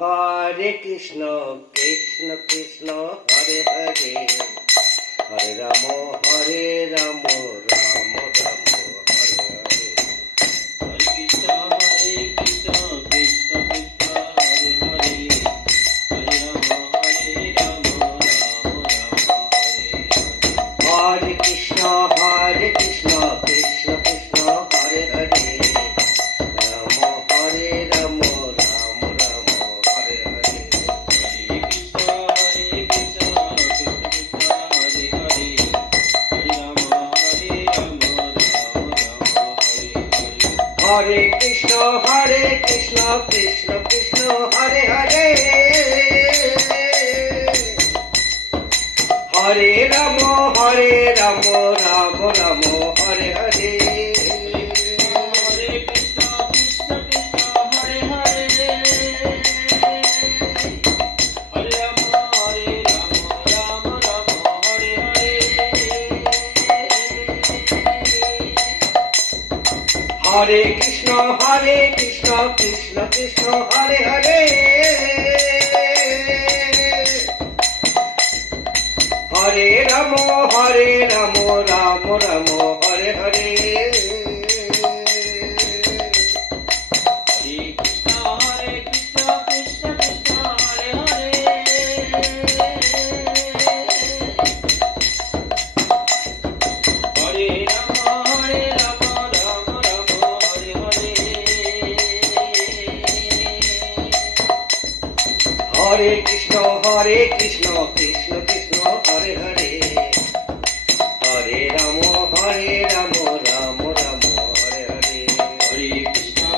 Hare Krishna, Krishna Krishna, Hare Hare, Hare Rama, Hare Rama, Rama Rama, Hare Hare. Hare Krishna, Krishna Krishna, Hare Hare, Hare Rama, Hare Rama, Rama Rama, Hare Hare. Hare Krishna, Krishna Krishna, Hare Hare, Rama Hare Rama, Rama Rama, Hare Hare. Hare Krishna, Krishna Krishna, Hare Hare, Hare Rama, Hare Rama, Rama Rama, Hare Hare. Hare Krishna, Krishna Krishna, Hare Hare, Hare Rama, Rama Rama, Hare Hare. Hare Krishna, Krishna Krishna, Hare Hare, Hare Rama, Rama Rama, Hare Hare. Hare Krishna, Krishna Krishna, Hare Hare, Hare Rama, Rama Rama, Hare Hare. Hare Krishna, Krishna Krishna, Hare Hare, Hare Rama, Rama Rama, Hare Hare. Hare Krishna, Krishna Krishna, Hare Hare, Hare Rama, Rama Rama, Hare Hare. Hare Krishna,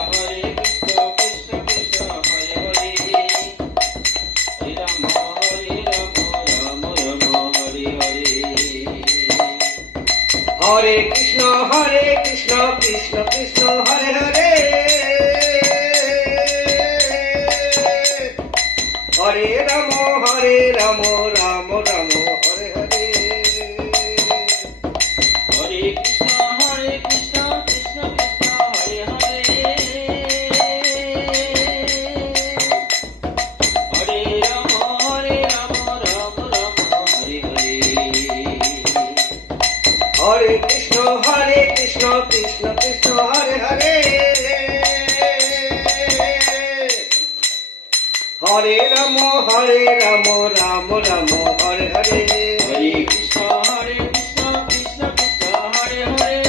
Krishna Krishna, Hare Hare, Hare Rama, Rama Rama, Hare Hare. Hare Krishna, Krishna Krishna, Hare Hare, Hare Rama, Rama Rama, Hare Hare. Hare Krishna, Krishna Krishna, Hare Hare, Hare Rama, Rama Rama, Hare Hare. Hare Krishna, Krishna Krishna, Hare Hare, Hare Rama, Rama Rama, Hare Hare. Hare Krishna, Krishna Krishna, Hare Hare,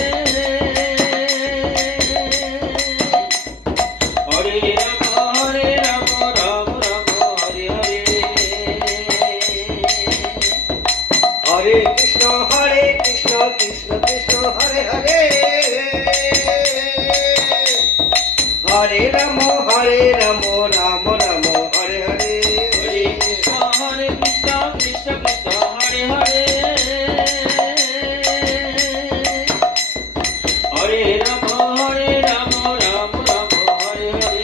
Hare Rama, Rama Rama, Hare Hare. Hare Krishna, Krishna Krishna, Hare Hare, Hare Rama, Rama Rama, Hare Hare. Hare Krishna, Krishna Krishna, Hare Hare, Hare Rama, Rama Rama, Hare Hare.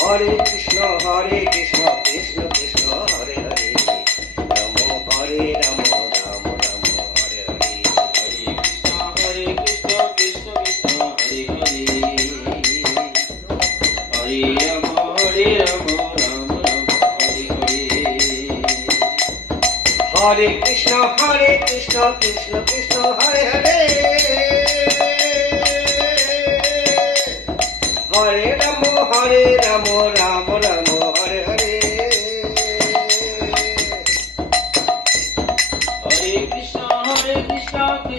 Hare Krishna, Krishna Krishna, Hare Hare, Rama Hare Rama, Rama Rama, Hare Hare. Hare Krishna, Krishna Krishna, Hare Hare, Hare Rama, Rama Rama, Hare Hare. Hare Krishna, Krishna Krishna, Hare Hare, Hare Rama, Rama